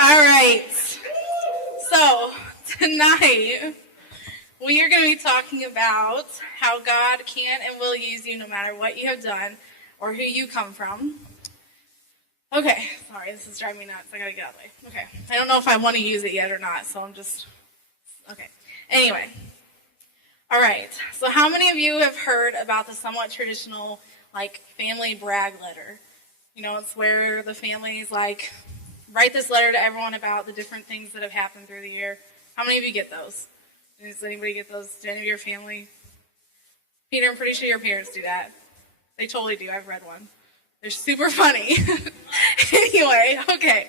All right. So, tonight we are going to be talking about how God can and will use you no matter what you have done or who you come from. Okay, sorry, this is driving me nuts. I got to get out of the way. Okay, I don't know if I want to use it yet or not, so I'm just. Okay. Anyway. All right. So, how many of you have heard about the somewhat traditional, family brag letter? You know, it's where the families, write this letter to everyone about the different things that have happened through the year. How many of you get those? Does anybody get those? Do any of your family? Peter, I'm pretty sure your parents do that. They totally do. I've read one. They're super funny. Anyway, okay.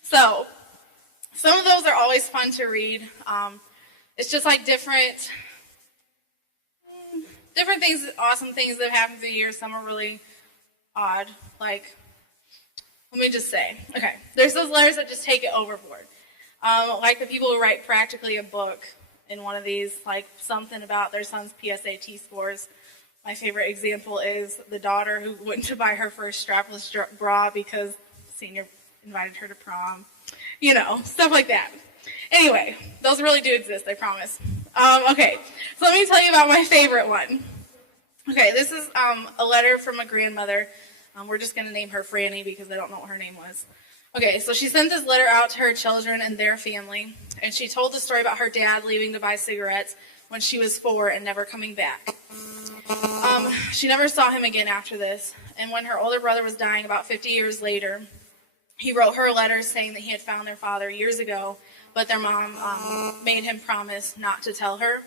So, some of those are always fun to read. It's just different things, awesome things that have happened through the years. Some are really odd. Let me just say, okay, there's those letters that just take it overboard. Like the people who write practically a book in one of these, something about their son's PSAT scores. My favorite example is the daughter who went to buy her first strapless bra because senior invited her to prom. You know, stuff like that. Anyway, those really do exist, I promise. Okay, so let me tell you about my favorite one. Okay, this is a letter from a grandmother. We're just going to name her Franny because I don't know what her name was. Okay, so she sent this letter out to her children and their family, and she told the story about her dad leaving to buy cigarettes when she was 4 and never coming back. She never saw him again after this, and when her older brother was dying about 50 years later, he wrote her a letter saying that he had found their father years ago, but their mom made him promise not to tell her.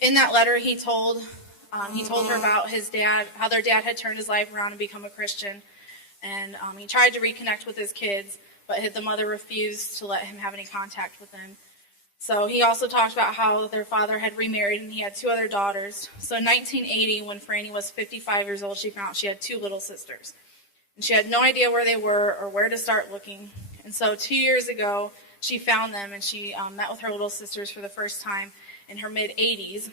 In that letter, he told her about his dad, how their dad had turned his life around and become a Christian. And he tried to reconnect with his kids, but the mother refused to let him have any contact with them. So he also talked about how their father had remarried and he had 2 other daughters. So in 1980, when Franny was 55 years old, she found out she had 2 little sisters. And she had no idea where they were or where to start looking. And so 2 years ago, she found them and she met with her little sisters for the first time in her mid-80s.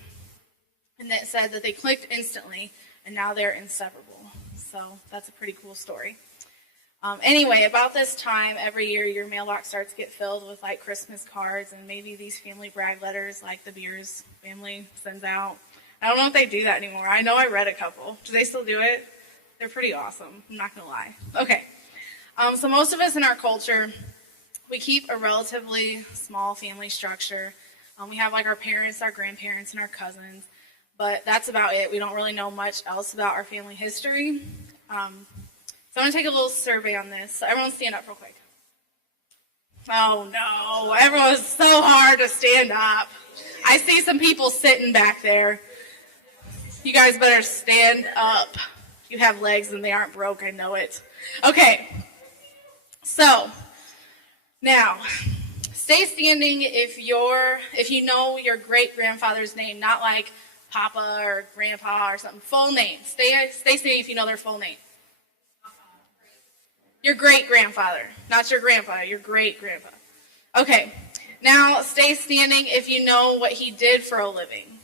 And it said that they clicked instantly, and now they're inseparable. So that's a pretty cool story. Anyway, about this time, every year, your mailbox starts to get filled with, Christmas cards and maybe these family brag letters like the Beers family sends out. I don't know if they do that anymore. I know I read a couple. Do they still do it? They're pretty awesome. I'm not going to lie. Okay. So most of us in our culture, we keep a relatively small family structure. We have, our parents, our grandparents, and our cousins. But that's about it. We don't really know much else about our family history. So I'm going to take a little survey on this. So everyone stand up real quick. Oh, no. Everyone's so hard to stand up. I see some people sitting back there. You guys better stand up. You have legs and they aren't broke. I know it. Okay. So, now, stay standing if you know your great-grandfather's name, not like Papa or Grandpa or something. Full name. Stay standing if you know their full name. Your great-grandfather. Not your grandfather, your great-grandfather. Okay. Now, stay standing if you know what he did for a living.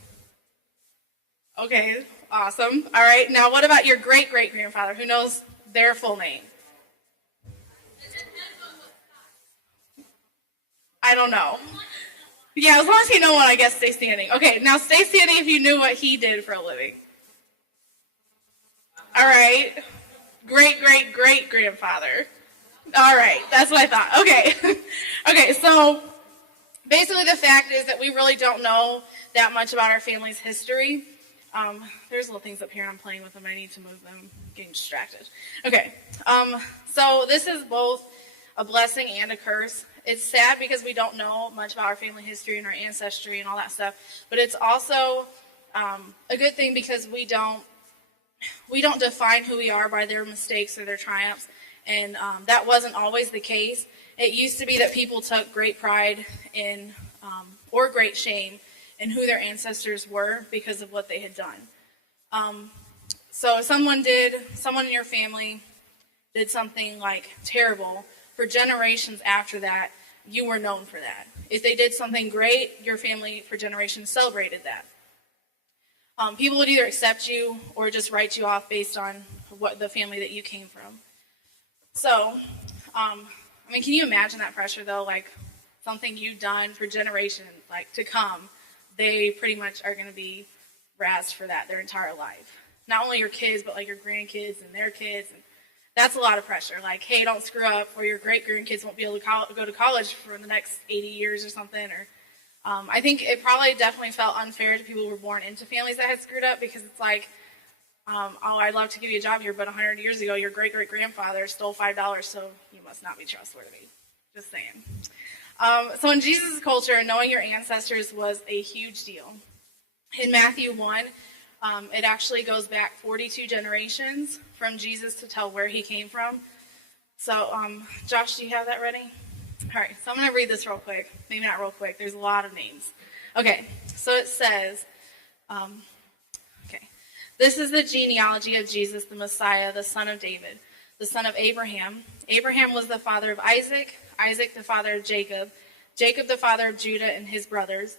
Okay, awesome. All right. Now, what about your great-great-grandfather? Who knows their full name? I don't know. Yeah, as long as you know one, I guess stay standing. Okay, now stay standing if you knew what he did for a living. All right. Great-great-great-grandfather. All right, that's what I thought. Okay. Okay, so basically the fact is that we really don't know that much about our family's history. There's little things up here and I'm playing with them. I need to move them. I'm getting distracted. Okay. So this is both a blessing and a curse. It's sad because we don't know much about our family history and our ancestry and all that stuff. But it's also a good thing because we don't define who we are by their mistakes or their triumphs. And that wasn't always the case. It used to be that people took great pride in, or great shame in who their ancestors were because of what they had done. So if someone in your family did something terrible, for generations after that, you were known for that. If they did something great, your family for generations celebrated that. People would either accept you or just write you off based on what the family that you came from. So, Can you imagine that pressure, though? Like, something you've done for generations, like, to come, they pretty much are going to be razzed for that their entire life. Not only your kids, but, like, your grandkids and their kids. And that's a lot of pressure. Like, hey, don't screw up, or your great-grandkids won't be able to go to college for the next 80 years or something. Or I think it probably definitely felt unfair to people who were born into families that had screwed up, because it's like, I'd love to give you a job here, but 100 years ago, your great-great-grandfather stole $5, so you must not be trustworthy. Just saying. So in Jesus' culture, knowing your ancestors was a huge deal. In Matthew 1, it actually goes back 42 generations from Jesus to tell where he came from. So, Josh, do you have that ready? All right, so I'm going to read this real quick. Maybe not real quick. There's a lot of names. Okay, so it says, this is the genealogy of Jesus, the Messiah, the son of David, the son of Abraham. Abraham was the father of Isaac, Isaac the father of Jacob, Jacob the father of Judah and his brothers,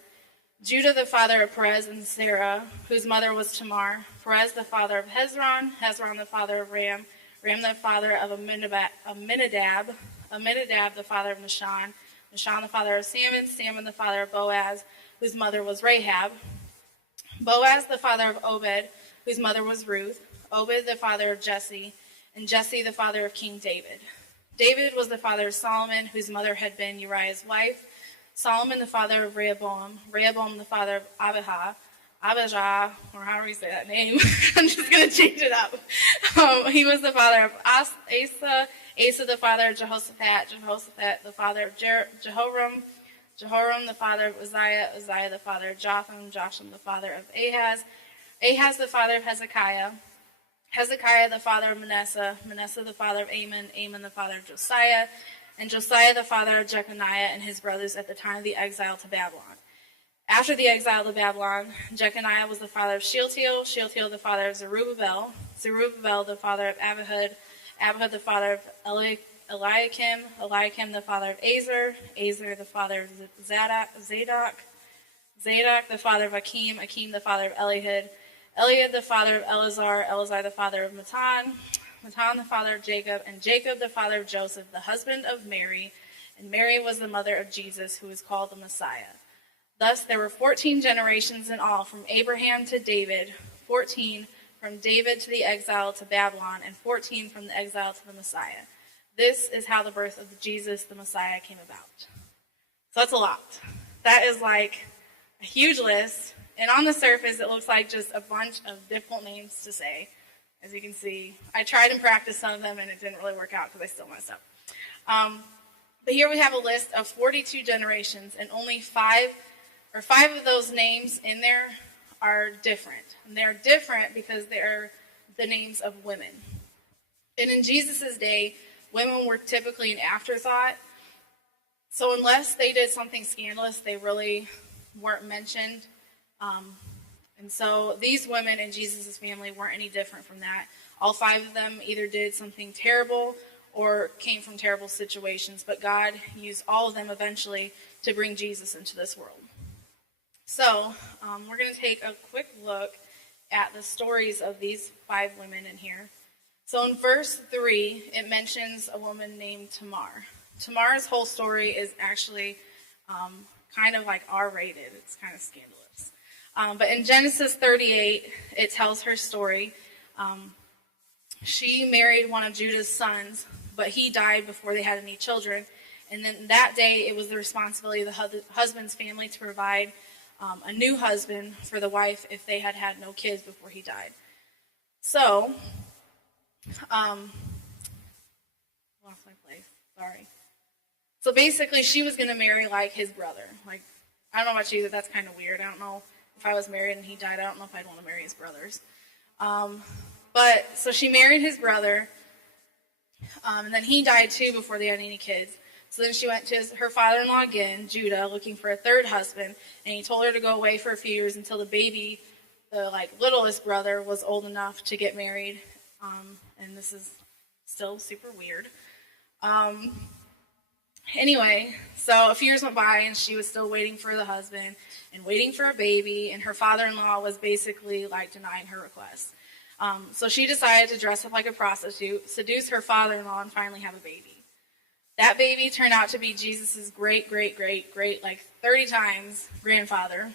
Judah the father of Perez and Sarah, whose mother was Tamar, Perez the father of Hezron, Hezron the father of Ram, Ram the father of Aminadab, Aminadab the father of Nahshon, Nahshon the father of Salmon, Salmon the father of Boaz, whose mother was Rahab, Boaz the father of Obed, whose mother was Ruth, Obed the father of Jesse, and Jesse the father of King David. David was the father of Solomon, whose mother had been Uriah's wife, Solomon the father of Rehoboam, Rehoboam the father of Abijah, or however you say that name. I'm just going to change it up. He was the father of Asa, Asa the father of Jehoshaphat, Jehoshaphat the father of Jehoram, Jehoram the father of Uzziah, Uzziah the father of Jotham, Jotham the father of Ahaz, Ahaz the father of Hezekiah, Hezekiah the father of Manasseh, Manasseh the father of Amon, Amon the father of Josiah, and Josiah the father of Jeconiah and his brothers at the time of the exile to Babylon. After the exile to Babylon, Jeconiah was the father of Shealtiel, Shealtiel the father of Zerubbabel, Zerubbabel the father of Abihud, Abihud the father of Eliakim, Eliakim the father of Azar, Azar the father of Zadok, Zadok the father of Akim, Akim the father of Elihud, Eliud the father of Eleazar, Eleazar the father of Matan, Matan the father of Jacob, and Jacob the father of Joseph, the husband of Mary, and Mary was the mother of Jesus, who is called the Messiah. Thus there were 14 generations in all, from Abraham to David, 14 from David to the exile to Babylon, and 14 from the exile to the Messiah. This is how the birth of Jesus, the Messiah, came about. So that's a lot. That is like a huge list. And on the surface, it looks like just a bunch of difficult names to say. As you can see, I tried and practiced some of them, and it didn't really work out because I still messed up. But here we have a list of 42 generations, and only five of those names in there are different. And they're different because they're the names of women. And in Jesus' day, women were typically an afterthought. So unless they did something scandalous, they really weren't mentioned. And so these women in Jesus' family weren't any different from that. All five of them either did something terrible or came from terrible situations, but God used all of them eventually to bring Jesus into this world. So we're going to take a quick look at the stories of these five women in here. So in verse 3, it mentions a woman named Tamar. Tamar's whole story is actually kind of like R-rated. It's kind of scandalous. But in Genesis 38, it tells her story. She married one of Judah's sons, but he died before they had any children. And then that day, it was the responsibility of the husband's family to provide a new husband for the wife if they had had no kids before he died. So, lost my place. Sorry. So basically, she was going to marry like his brother. Like, I don't know about you, but that's kind of weird. I don't know if I was married and he died. I don't know if I'd want to marry his brothers. But so she married his brother, and then he died too before they had any kids. So then she went to her father-in-law again, Judah, looking for a third husband, and he told her to go away for a few years until the baby, the littlest brother, was old enough to get married. And this is still super weird. Anyway, so a few years went by, and she was still waiting for the husband and waiting for a baby, and her father-in-law was basically denying her request. So she decided to dress up like a prostitute, seduce her father-in-law, and finally have a baby. That baby turned out to be Jesus' great, like 30 times grandfather.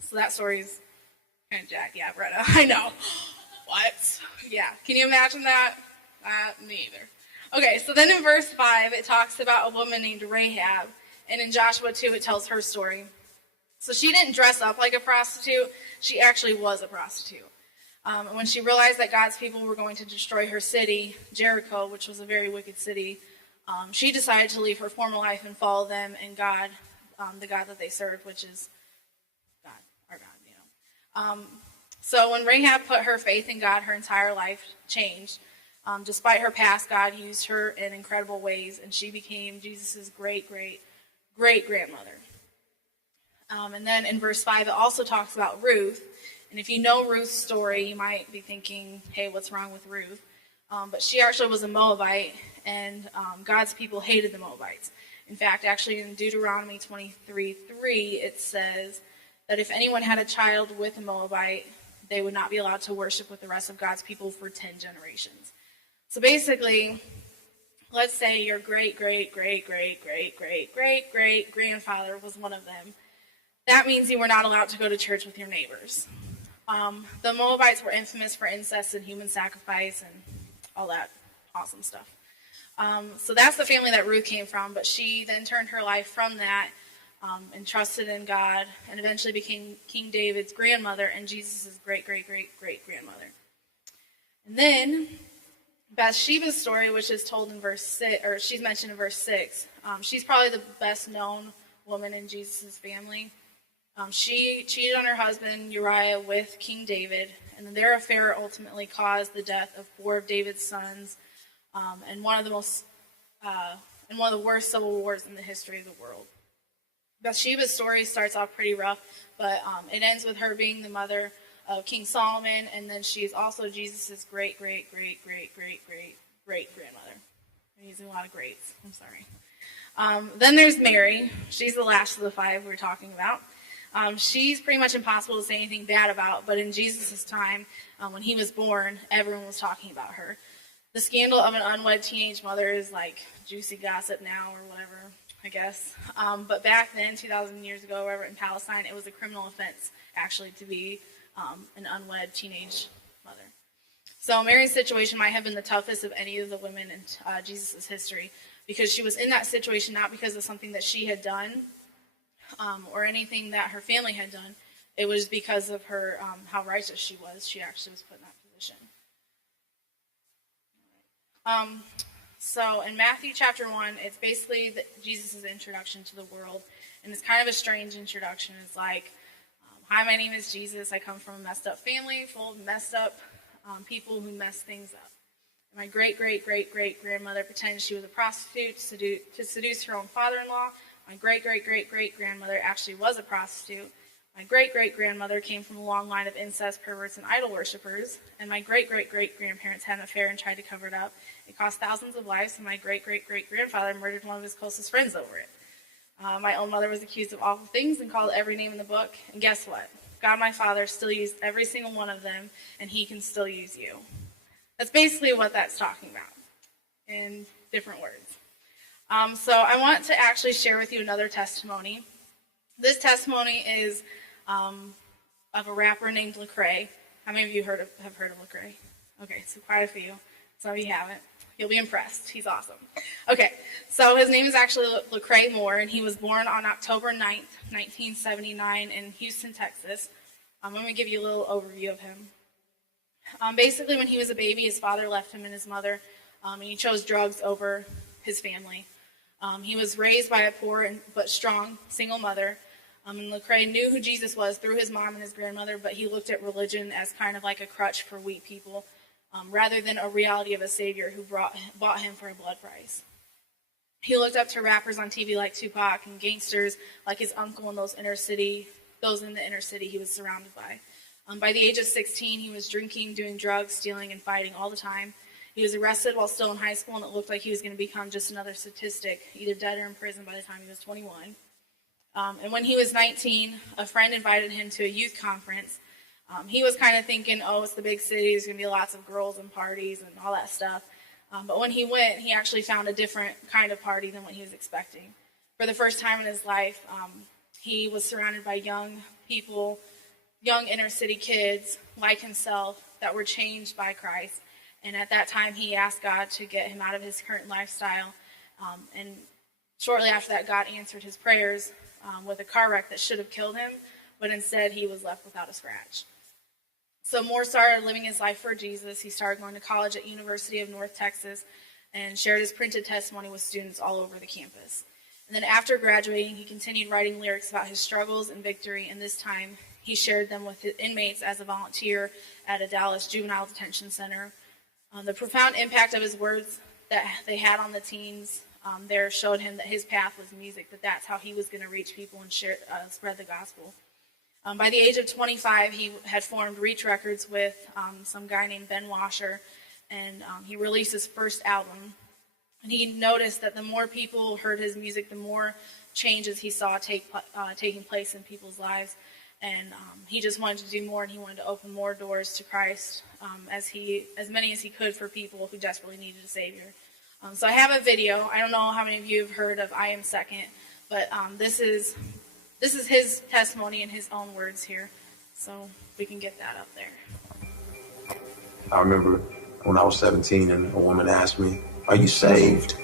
So that story's kind of jacked. Yeah, Bretta, I know. What? Yeah, can you imagine that? Me either. Okay, so then in verse 5, it talks about a woman named Rahab. And in Joshua 2, it tells her story. So she didn't dress up like a prostitute. She actually was a prostitute. And when she realized that God's people were going to destroy her city, Jericho, which was a very wicked city, she decided to leave her former life and follow them and God, the God that they served, which is God, our God, So when Rahab put her faith in God, her entire life changed. Despite her past, God used her in incredible ways, and she became Jesus' great-grandmother. And then in verse 5, it also talks about Ruth. And if you know Ruth's story, you might be thinking, hey, what's wrong with Ruth? But she actually was a Moabite, and God's people hated the Moabites. In fact, actually in Deuteronomy 23:3, it says that if anyone had a child with a Moabite, they would not be allowed to worship with the rest of God's people for 10 generations. So basically, let's say your great-great-great-great-great-great-great-great-grandfather was one of them. That means you were not allowed to go to church with your neighbors. The Moabites were infamous for incest and human sacrifice and all that awesome stuff. So that's the family that Ruth came from, but she then turned her life from that and trusted in God and eventually became King David's grandmother and Jesus' great-great-great-great-grandmother. And then Bathsheba's story, which is told in verse 6, or she's mentioned in verse 6, she's probably the best known woman in Jesus' family. She cheated on her husband Uriah with King David, and their affair ultimately caused the death of 4 of David's sons, and one of the worst civil wars in the history of the world. Bathsheba's story starts off pretty rough, but it ends with her being the mother of King Solomon, and then she is also Jesus' great-great-great-great-great-great-great-grandmother. I'm using a lot of greats. I'm sorry. Then there's Mary. She's the last of the 5 we're talking about. She's pretty much impossible to say anything bad about, but in Jesus' time, when he was born, everyone was talking about her. The scandal of an unwed teenage mother is like juicy gossip now or whatever, I guess. But back then, 2,000 years ago, wherever in Palestine, it was a criminal offense, actually, to be an unwed teenage mother. So Mary's situation might have been the toughest of any of the women in Jesus' history, because she was in that situation not because of something that she had done or anything that her family had done. It was because of her how righteous she was. She actually was put in that position. So in Matthew chapter 1, it's basically Jesus' introduction to the world, and it's kind of a strange introduction. It's like, hi, my name is Jesus. I come from a messed up family full of messed up people who mess things up. My great-great-great-great-grandmother pretended she was a prostitute to seduce her own father-in-law. My great-great-great-great-grandmother actually was a prostitute. My great-great-grandmother came from a long line of incest, perverts, and idol worshippers. And my great-great-great-grandparents had an affair and tried to cover it up. It cost thousands of lives, and my great-great-great-grandfather murdered one of his closest friends over it. My own mother was accused of awful things and called every name in the book. And guess what? God, my Father, still used every single one of them, and he can still use you. That's basically what that's talking about in different words. So I want to actually share with you another testimony. This testimony is of a rapper named Lecrae. How many of you have heard of Lecrae? Okay, so quite a few. Some of you haven't. You'll be impressed. He's awesome. Okay, so his name is actually Lecrae Moore, and he was born on October 9th, 1979 in Houston, Texas. I'm going to give you a little overview of him. Basically, when he was a baby, his father left him and his mother, and he chose drugs over his family. He was raised by a poor but strong single mother. And Lecrae knew who Jesus was through his mom and his grandmother, but he looked at religion as kind of like a crutch for weak people, rather than a reality of a Savior who bought him for a blood price. He looked up to rappers on TV like Tupac and gangsters like his uncle and those in the inner city he was surrounded by. By the age of 16, he was drinking, doing drugs, stealing, and fighting all the time. He was arrested while still in high school, and it looked like he was going to become just another statistic, either dead or in prison by the time he was 21. And when he was 19, a friend invited him to a youth conference. He was kind of thinking, oh, it's the big city, there's going to be lots of girls and parties and all that stuff. But when he went, he actually found a different kind of party than what he was expecting. For the first time in his life, he was surrounded by young people, young inner city kids like himself that were changed by Christ. And at that time, he asked God to get him out of his current lifestyle. And shortly after that, God answered his prayers with a car wreck that should have killed him, but instead he was left without a scratch. So Moore started living his life for Jesus. He started going to college at University of North Texas and shared his printed testimony with students all over the campus. And then after graduating, he continued writing lyrics about his struggles and victory, and this time he shared them with his inmates as a volunteer at a Dallas juvenile detention center. The profound impact of his words that they had on the teens there showed him that his path was music, that that's how he was going to reach people and spread the gospel. By the age of 25, he had formed Reach Records with some guy named Ben Washer, and he released his first album. And he noticed that the more people heard his music, the more changes he saw taking place in people's lives. And he just wanted to do more, and he wanted to open more doors to Christ, as many as he could for people who desperately needed a Savior. So I have a video. I don't know how many of you have heard of I Am Second, but this is his testimony in his own words here. So we can get that up there. I remember when I was 17 and a woman asked me, "Are you saved?"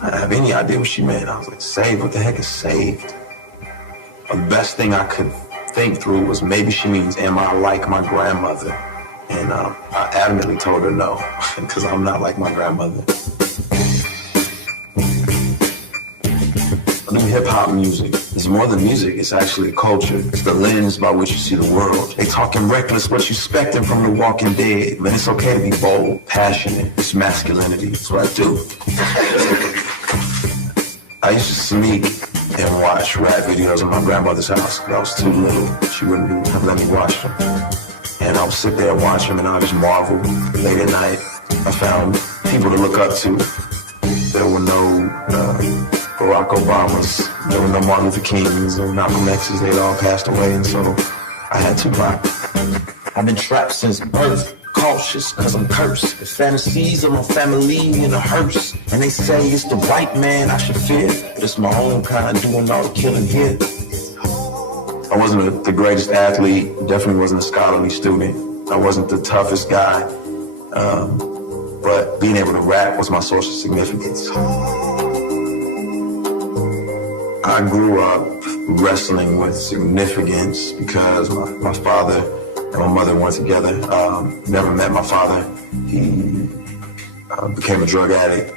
I didn't have any idea what she meant. I was like, saved? What the heck is saved? The best thing I could think through was maybe she means, am I like my grandmother? And I adamantly told her no, because I'm not like my grandmother. I do hip-hop music. It's more than music, it's actually a culture. It's the lens by which you see the world. They talking reckless, what you expecting from the Walking Dead. Man, it's okay to be bold, passionate. It's masculinity. That's what I do. I used to sneak and watch rap videos in my grandmother's house. I was too little. She wouldn't let me watch them. And I would sit there and watch them, and I just marvel. Late at night, I found people to look up to. There were no Barack Obamas. There were no Martin Luther Kings or Malcolm X's. They'd all passed away, and so I had Tupac. I've been trapped since birth. Cautious, cause I'm cursed. The fantasies of my family in a hearse. And they say it's the white man I should fear. But it's my own kind doing all the killing here. I wasn't the greatest athlete. Definitely wasn't a scholarly student. I wasn't the toughest guy. But being able to rap was my source of significance. I grew up wrestling with significance because my father and my mother weren't together. Never met my father. He became a drug addict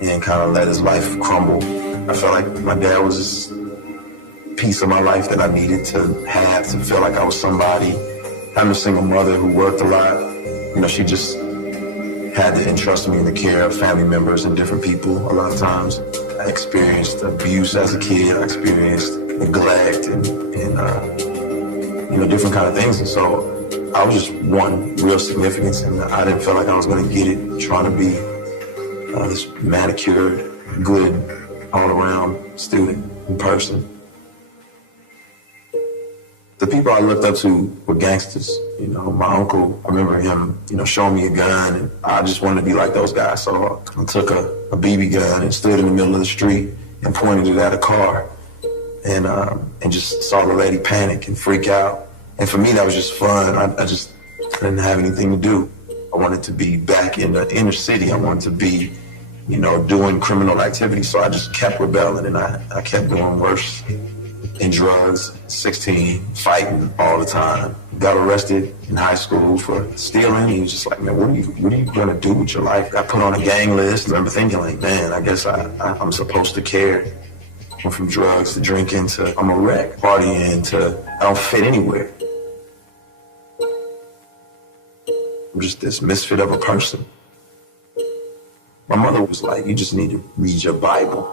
and kind of let his life crumble. I felt like my dad was this piece of my life that I needed to have to feel like I was somebody. I'm a single mother who worked a lot. You know, she just had to entrust me in the care of family members and different people a lot of times. I experienced abuse as a kid. I experienced neglect and different kind of things. And so I was just one real significance, and I didn't feel like I was going to get it trying to be this manicured, good, all-around student and person. The people I looked up to were gangsters. You know, my uncle, I remember him, showing me a gun, and I just wanted to be like those guys. So I took a BB gun and stood in the middle of the street and pointed it at a car, and just saw the lady panic and freak out. And for me, that was just fun. I didn't have anything to do. I wanted to be back in the inner city. I wanted to be, doing criminal activity. So I just kept rebelling, and I kept doing worse in drugs, 16, fighting all the time. Got arrested in high school for stealing. He was just like, man, what are you gonna do with your life? Got put on a gang list. I remember thinking like, man, I guess I'm supposed to care. Went from drugs to drinking to I'm a wreck, partying to I don't fit anywhere. I'm just this misfit of a person. My mother was like, you just need to read your Bible.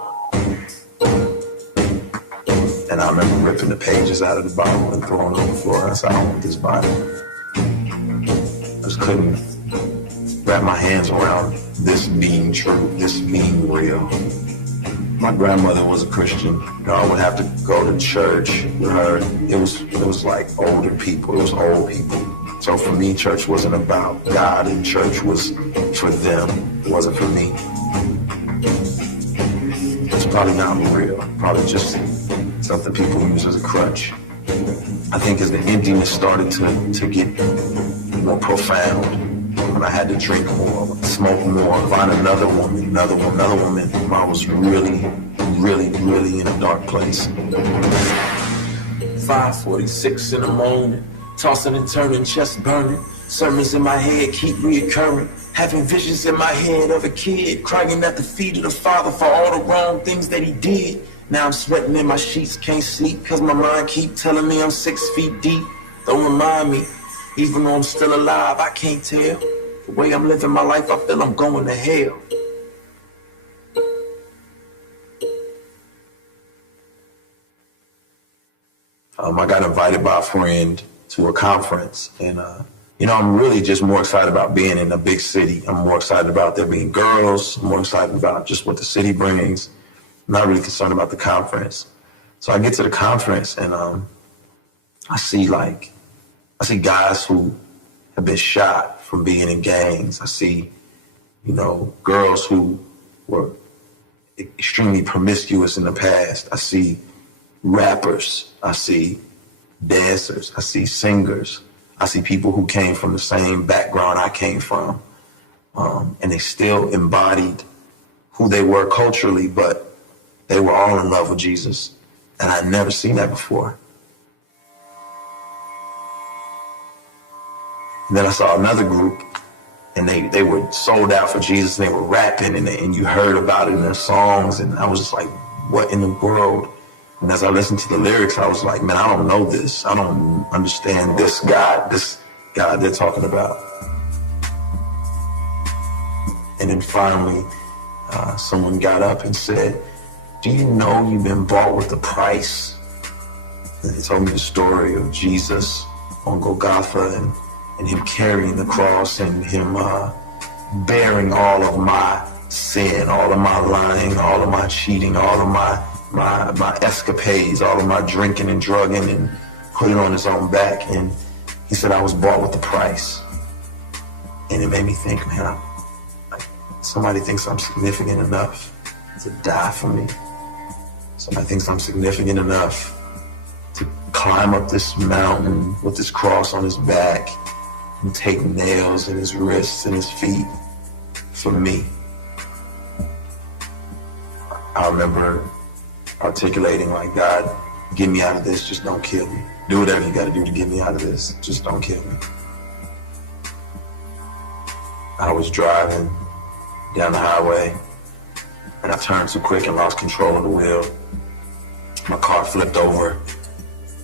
And I remember ripping the pages out of the Bible and throwing it on the floor. I said, I don't want this Bible. I just couldn't wrap my hands around this being true, this being real. My grandmother was a Christian. I would have to go to church with her. It was like older people. It was old people. So for me, church wasn't about God, and church was for them. It wasn't for me. It's probably not real. Probably just something people use as a crutch. I think as the emptiness started to get more profound, when I had to drink more, smoke more, find another woman, I was really in a dark place. 5:46 in the morning, tossing and turning, chest burning. Sermons in my head keep reoccurring. Having visions in my head of a kid crying at the feet of the Father for all the wrong things that he did. Now I'm sweating in my sheets, can't sleep, cause my mind keep telling me I'm 6 feet deep. Don't remind me, even though I'm still alive, I can't tell. The way I'm living my life, I feel I'm going to hell. I got invited by a friend to a conference, and I'm really just more excited about being in a big city. I'm more excited about there being girls. I'm more excited about just what the city brings. I'm not really concerned about the conference. So I get to the conference, and I see guys who have been shot from being in gangs. I see, girls who were extremely promiscuous in the past. I see rappers. I see dancers. I see singers. I see people who came from the same background I came from. And they still embodied who they were culturally, but they were all in love with Jesus. And I'd never seen that before. And then I saw another group, and they were sold out for Jesus, and they were rapping, and you heard about it in their songs, and I was just like, what in the world? And as I listened to the lyrics, I was like, man, I don't know this. I don't understand this God they're talking about. And then finally, someone got up and said, do you know you've been bought with a price? And they told me the story of Jesus on Golgotha and him carrying the cross and him bearing all of my sin, all of my lying, all of my cheating, all of my escapades, all of my drinking and drugging, and put it on his own back. And he said, I was bought with a price. And it made me think, man, somebody thinks I'm significant enough to die for me. Somebody thinks I'm significant enough to climb up this mountain with this cross on his back and take nails in his wrists and his feet for me. I remember articulating like, God, get me out of this, just don't kill me. Do whatever you gotta do to get me out of this, just don't kill me. I was driving down the highway and I turned too quick and lost control of the wheel. My car flipped over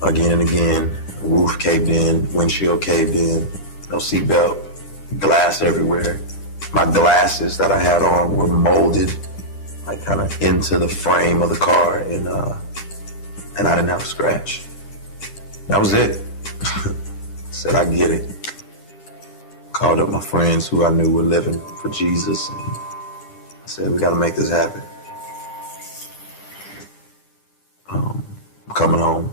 again and again. The roof caved in, windshield caved in, no seatbelt, glass everywhere. My glasses that I had on were molded like kind of into the frame of the car, and I didn't have a scratch. That was it. Said, I get it. Called up my friends who I knew were living for Jesus, and I said, we gotta make this happen. I'm coming home.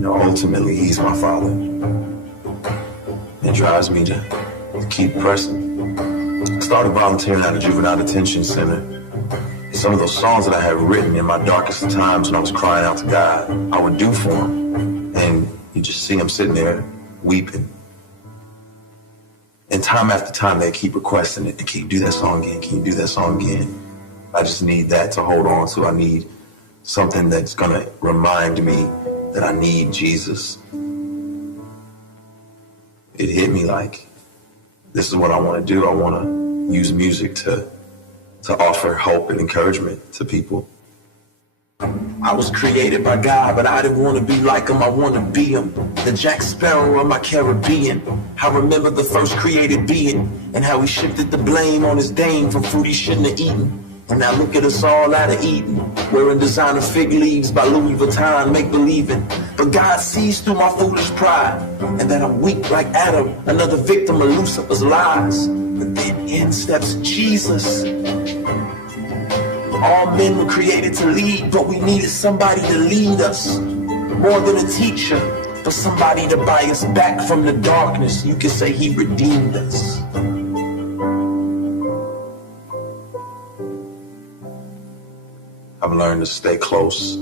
Ultimately, he's my father. It drives me to keep pressing. I started volunteering at a juvenile detention center. Some of those songs that I had written in my darkest times when I was crying out to God, I would do for him. And you just see him sitting there weeping. And time after time, they keep requesting it. Can you do that song again? Can you do that song again? I just need that to hold on to. I need something that's going to remind me that I need Jesus. It hit me like, this is what I want to do. I want to use music to offer hope and encouragement to people. I was created by God, but I didn't want to be like him. I want to be him. The Jack Sparrow of my Caribbean. I remember the first created being and how he shifted the blame on his dame for food he shouldn't have eaten. And now look at us all out of Eden, wearing designer fig leaves by Louis Vuitton, make believing. But God sees through my foolish pride, and that I'm weak like Adam, another victim of Lucifer's lies. But then the end steps Jesus. All men were created to lead, but we needed somebody to lead us. More than a teacher, but somebody to buy us back from the darkness. You could say he redeemed us. I've learned to stay close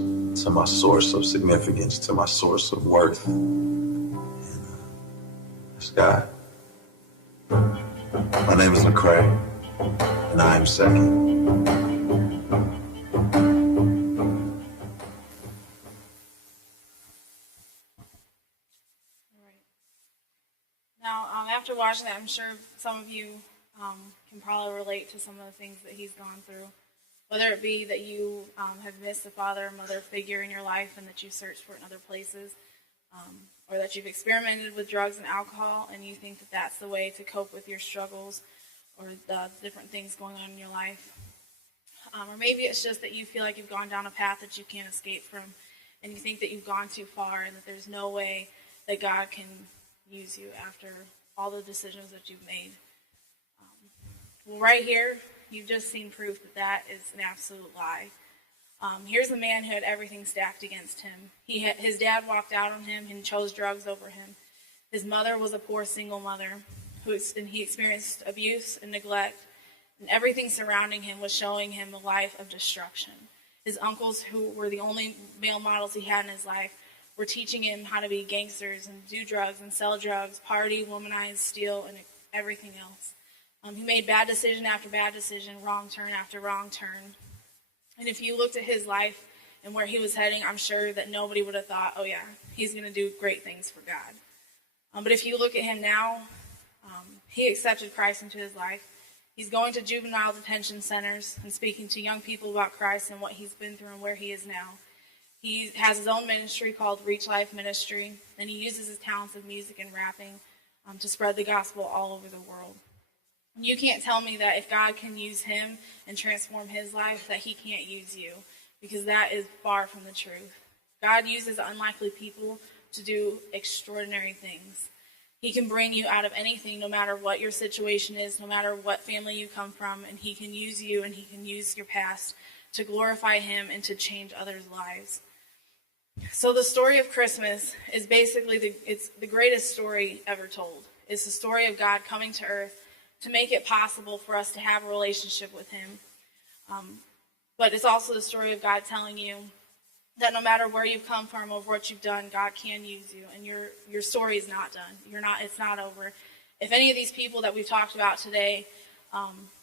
to my source of significance, to my source of worth. And that's God. My name is Lecrae, and I am second. Now, after watching that, I'm sure some of you can probably relate to some of the things that he's gone through. Whether it be that you have missed a father or mother figure in your life and that you searched for it in other places, or that you've experimented with drugs and alcohol and you think that that's the way to cope with your struggles or the different things going on in your life. Or maybe it's just that you feel like you've gone down a path that you can't escape from and you think that you've gone too far and that there's no way that God can use you after all the decisions that you've made. Well, right here, you've just seen proof that that is an absolute lie. Here's a man who had everything stacked against him. His dad walked out on him and chose drugs over him. His mother was a poor single mother, and he experienced abuse and neglect, and everything surrounding him was showing him a life of destruction. His uncles, who were the only male models he had in his life, were teaching him how to be gangsters and do drugs and sell drugs, party, womanize, steal, and everything else. He made bad decision after bad decision, wrong turn after wrong turn. And if you looked at his life and where he was heading, I'm sure that nobody would have thought, oh yeah, he's going to do great things for God. But if you look at him now, he accepted Christ into his life. He's going to juvenile detention centers and speaking to young people about Christ and what he's been through and where he is now. He has his own ministry called Reach Life Ministry, and he uses his talents of music and rapping to spread the gospel all over the world. You can't tell me that if God can use him and transform his life, that he can't use you, because that is far from the truth. God uses unlikely people to do extraordinary things. He can bring you out of anything, no matter what your situation is, no matter what family you come from, and he can use you and he can use your past to glorify him and to change others' lives. So the story of Christmas is basically it's the greatest story ever told. It's the story of God coming to earth to make it possible for us to have a relationship with him. But it's also the story of God telling you that no matter where you've come from or what you've done, God can use you, and your story is not done. It's not over. If any of these people that we've talked about today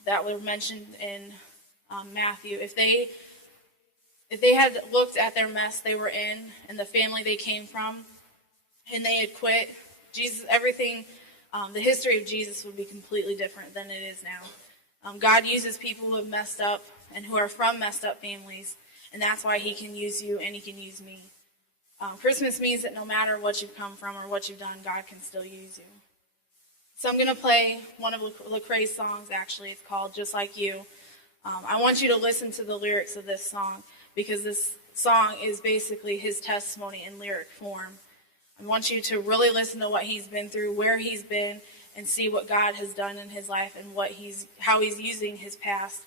that were mentioned in Matthew, if they had looked at their mess they were in and the family they came from, and they had quit, Jesus, everything, the history of Jesus would be completely different than it is now. God uses people who have messed up and who are from messed up families, and that's why he can use you and he can use me. Christmas means that no matter what you've come from or what you've done, God can still use you. So I'm going to play one of Lecrae's songs, actually. It's called Just Like You. I want you to listen to the lyrics of this song, because this song is basically his testimony in lyric form. I want you to really listen to what he's been through, where he's been, and see what God has done in his life and how he's using his past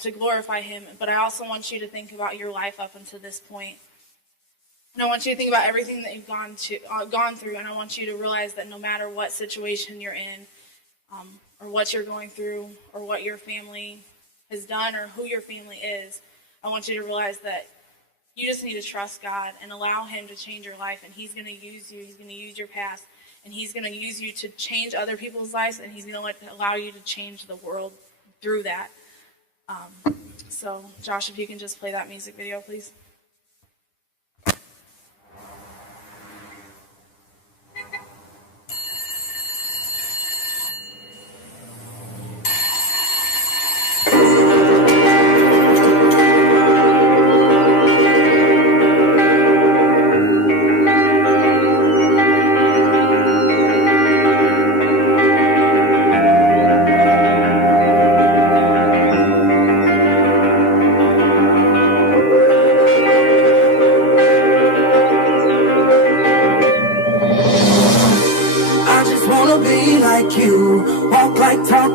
to glorify him. But I also want you to think about your life up until this point. And I want you to think about everything that you've gone through, and I want you to realize that no matter what situation you're in, or what you're going through, or what your family has done, or who your family is, I want you to realize that you just need to trust God and allow him to change your life, and he's going to use you. He's going to use your past, and he's going to use you to change other people's lives, and he's going to allow you to change the world through that. So, Josh, if you can just play that music video, please.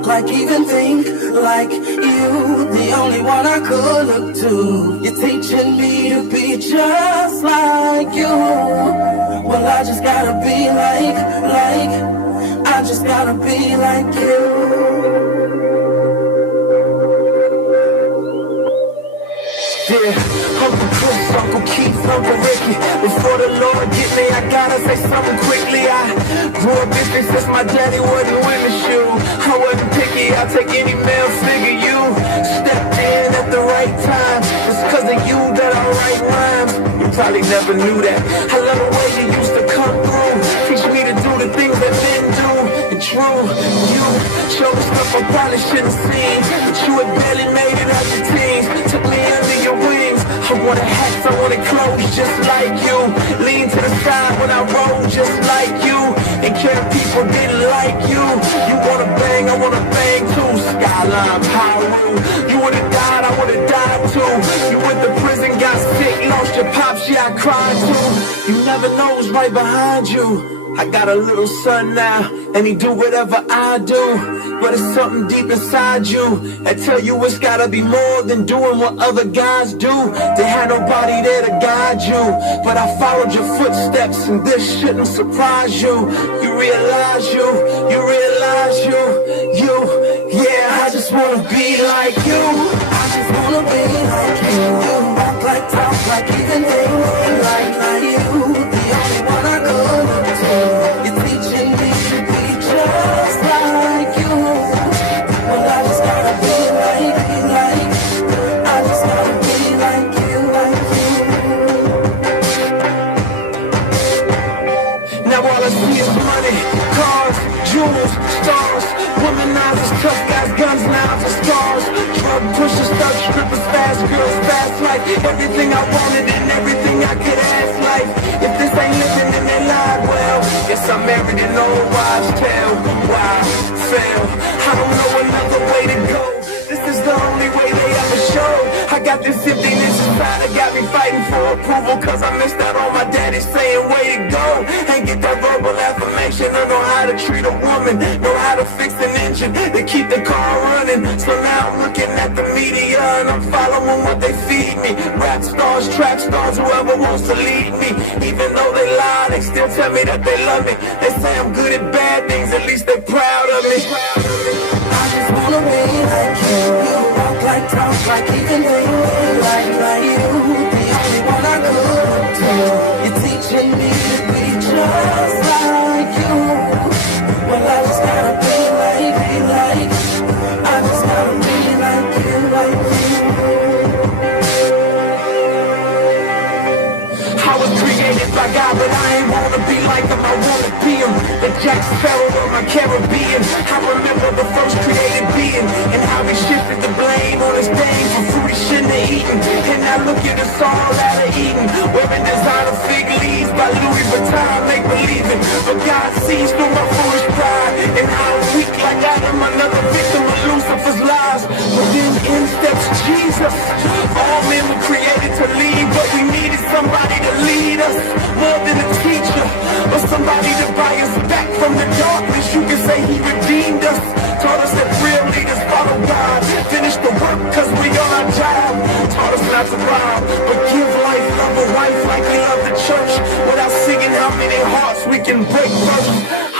like, even think like you. The only one I could look to. You're teaching me to be just like you. Well, I just gotta be I just gotta be like you. Yeah, Uncle Chris, Uncle Keith, Uncle Ricky. Before the Lord get me, I gotta say something quickly. I grew up different since my daddy wasn't with the shoe. I wasn't picky, I'll take any male figure. You stepped in at the right time. It's cause of you that I write rhymes. You probably never knew that. I love the way you used to come through. Teach me to do the things that men do. And true, you showed me stuff I probably shouldn't seen. But you had barely made it out your teens. Took me under your wings. I wanted hats, I wanted clothes just like you. Lean to the side when I roll just like you. And care people didn't like you. You wanna bang, I wanna bang too. Skyline, Pyro. You would've died, I would've died too. You went to prison, got sick, lost your pops, yeah I cried too. You never know what's right behind you. I got a little son now, and he do whatever I do. But it's something deep inside you that tell you it's gotta be more than doing what other guys do. They had nobody there to guide you, but I followed your footsteps, and this shouldn't surprise you. You realize you, yeah, I just wanna be like you. I just wanna be like you. Walk like, talk like, even think like you. The only one I could look to. You're teaching me to be just like you. Well, I just gotta be like, I just gotta be like you. Now all I see is money, cars, jewels, stars, womanizers, tough guys, guns, knives, and scars. Drug pushers, thug strippers, fast girls, fast life. Everything I wanted and everything I could ask life. If this ain't living, then they lied well. Guess I'm married and old wives' tale. Why fail? I don't know another way to go. This is the only way they ever showed. I got this emptiness inside that got me fighting for approval. Cause I missed out on my daddy saying way to go. Ain't get that verbal affirmation. I know how to treat a woman, know how to fix an engine to keep the car running. So now I'm looking at the media and I'm following what they feed me. Rap stars, track stars, whoever wants to lead me. Even though they lie, they still tell me that they love me. They say I'm good at bad things, at least they proud of me. I just wanna be like you. Walk like, talk like, even think like you. The only one I could look to. You're teaching me to be just like you. Well, I just gotta be like, I just gotta be like you. I was created by God, but I ain't wanna be like him, I wanna be him. The Jack Sparrow of my Caribbean. I remember the first created being, and how he shifted the blame on his dame for food he shouldn't have eaten. And now look at us all out of Eden, wearing designer fig leaves by Louis Vuitton, make believing. But God sees through my foolish pride, and I'm weak like I am another victim of Lucifer's lies. But then in steps Jesus. All men were created to lead, but we needed somebody to lead us, more than a teacher, but somebody to buy us back from the darkness. You can say he redeemed us, taught us that real leaders follow God, finish the work cause we on our job, taught us not to rob, but give life, love a wife like we love the church, without singing how many hearts we can break first.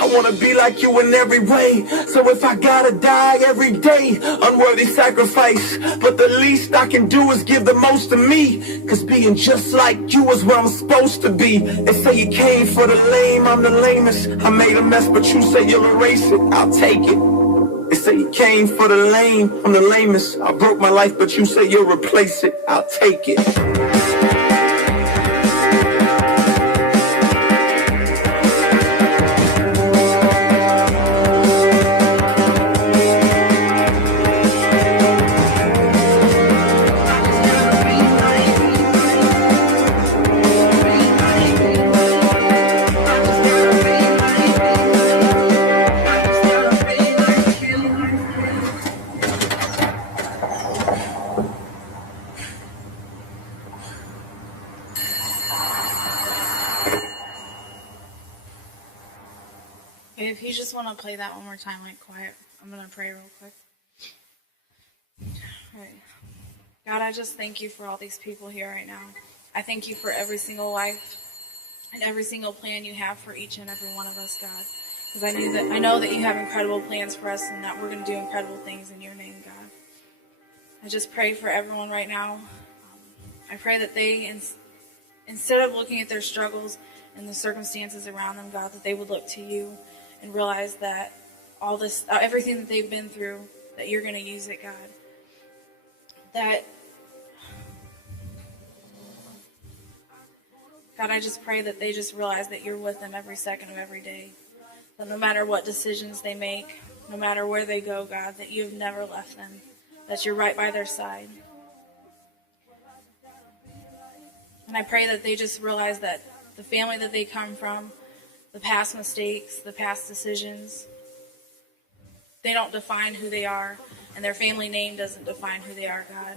I wanna be like you in every way, so if I gotta die every day, unworthy sacrifice, but the least I can do is give the most to me, cause being just like you is where I'm supposed to be. They say you came for the lame, I'm the lamest. I made a mess, but you say you'll erase it, I'll take it. They say you came for the lame, I'm the lamest. I broke my life, but you say you'll replace it, I'll take it. Okay, if you just want to play that one more time, like quiet, I'm going to pray real quick. All right. God, I just thank you for all these people here right now. I thank you for every single life and every single plan you have for each and every one of us, God. Because I know that you have incredible plans for us and that we're going to do incredible things in your name, God. I just pray for everyone right now. I pray that they, instead of looking at their struggles and the circumstances around them, God, that they would look to you and realize that all this, everything that they've been through, that you're going to use it, God. God, I just pray that they just realize that you're with them every second of every day. That no matter what decisions they make, no matter where they go, God, that you have never left them. That you're right by their side. And I pray that they just realize that the family that they come from, the past mistakes, the past decisions, they don't define who they are, and their family name doesn't define who they are, God.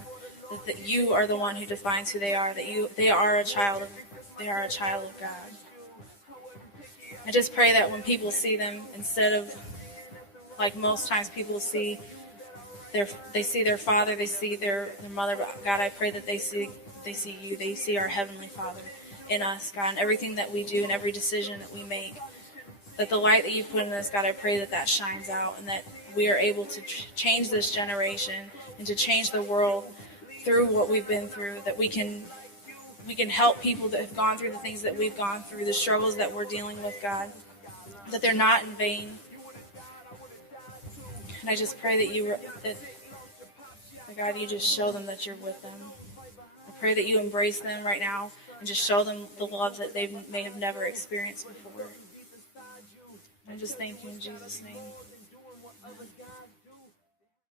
That you are the one who defines who they are, that they are a child of God. I just pray that when people see them, instead of like most times people see their father, they see their mother, but God, I pray that they see you, they see our Heavenly Father in us, God, and everything that we do and every decision that we make, that the light that you put in us, God, I pray that that shines out and that we are able to change this generation and to change the world through what we've been through, that we can help people that have gone through the things that we've gone through, the struggles that we're dealing with, God, that they're not in vain. And I just pray that God, you just show them that you're with them. I pray that you embrace them right now and just show them the love that they may have never experienced before. I just thank you in Jesus' name.